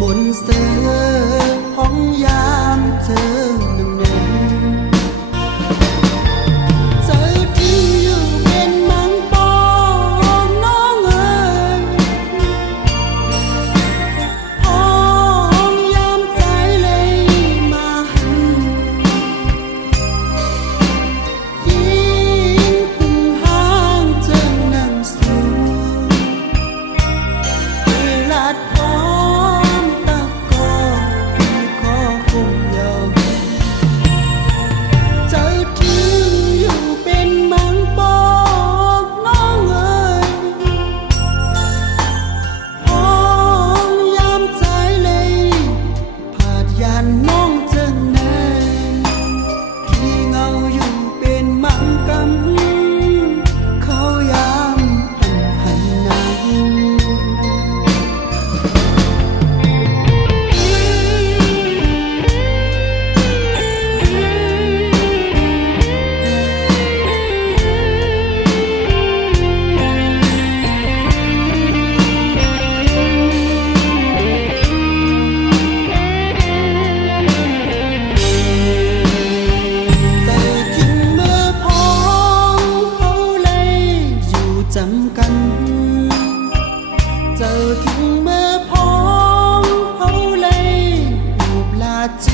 มนต์เสือห้องยามเธอน้ำเนินเจอที่อยู่เป็นมังปองน้องเอ๋ยห้องยามใจเลยมาหันยิ่งพึ่งห้างเจอนั่งสูลาดป้อมตะกอขอคงยาวเจอถึงอยู่เป็นมังปอกน้องเอ๋ยพ้องยามใจเลยผาดยานน้องเจอแน่ที่เงาอยู่เป็นมังกำเขายามหันนังจำกันเจอถึงเมื่อพ้องเขาเลยรูปลาจี